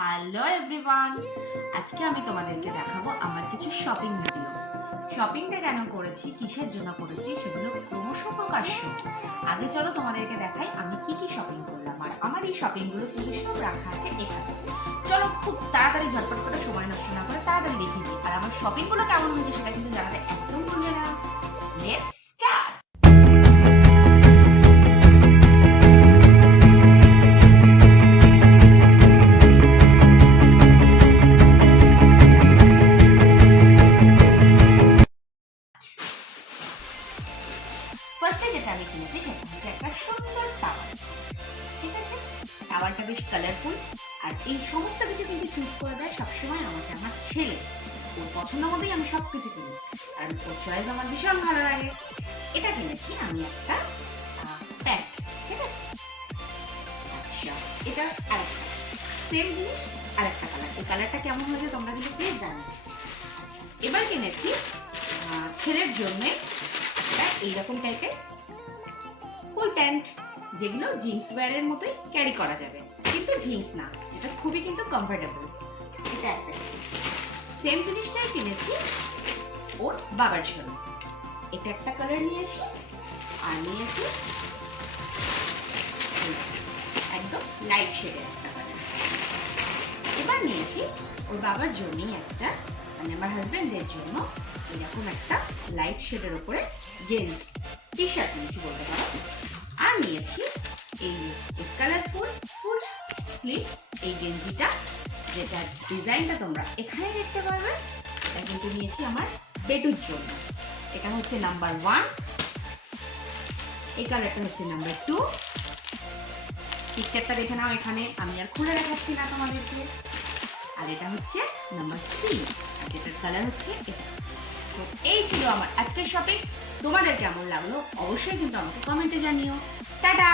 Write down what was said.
Hello everyone, আজকে আমি তোমাদেরকে দেখাবো আমার কিছু শপিং ভিডিও। শপিংটা কেন করেছি, কিসের জন্য করেছি, সেগুলো ক্রমশ প্রকাশ্য। আগে চলো তোমাদেরকে দেখাই আমি কি কি শপিং করলাম, আর আমার এই শপিংগুলো কিন্তু সব রাখা আছে এখানে। চলো খুব তাড়াতাড়ি ঝটপট করে সময় নষ্ট না করে তাড়াতাড়ি দেখে নিই, আর আমার শপিংগুলো কেমন হয়েছে সেটা কিন্তু জানাতে একদম ভুলবে না। Let's start. ফার্স্টে যেটা আমি কিনেছি সেটা হচ্ছে একটা সুন্দর টাওয়াল। ঠিক আছে, টাওয়ালটা বেশ কালারফুল, আর এই সমস্ত কিছু কিন্তু চুজ করে দেয় সবসময় আমাকে আমার ছেলে। ওর পছন্দ মতোই আমি সব কিছু কিনি, আর ওর চয়েস আমার ভীষণ ভালো লাগে। এটা কিনেছি আমি একটা প্যান্ট। ঠিক আছে, আচ্ছা, এটা আরেকটা সেম জিনিস, আরেকটা কালার। এই কালারটা কেমন হয়েছে তোমরা কিন্তু প্লিজ জানো। এবার কিনেছি ছেলের জন্যে এইরকম টাইপের ফুল প্যান্ট, যেগুলো জিন্স ওয়্যারের মতোই ক্যারি করা যাবে, কিন্তু জিন্স না, যেটা খুবই কিন্তু কমফোর্টেবল। এটা একটা সেম জিনিসটাই কিনেছি ওর বাবার জন্য। এটা একটা কালার নিয়েছি, আর নিয়েছি একদম লাইট শেডের একটা কালার। এবার নিয়েছি ওর বাবার জন্যই একটা, মানে আমার হাজব্যান্ডের জন্য এরকম একটা লাইট শেডের উপরে গেঞ্জি টি শার্ট নিয়েছি বলতে পারো। আর নিয়েছি এই কালারফুল ফুল স্লিভ এই গেঞ্জিটা, যেটার ডিজাইনটা তোমরা এখানে দেখতে পারবে। এটা কিন্তু নিয়েছি আমার বেটুর জন্য। এটা হচ্ছে নাম্বার 1, এই কালারটা হচ্ছে নাম্বার 2। পিকচারটা দেখে নাও এখানে, আমি আর খুলে দেখাচ্ছি না তোমাদেরকে। আর এটা হচ্ছে নাম্বার 3, আর যেটার কালার হচ্ছে এটা। তো এই ছিল আমার আজকের শপিং। তোমাদের কেমন লাগলো অবশ্যই কিন্তু আমাকে কমেন্টে জানিও। টাটা।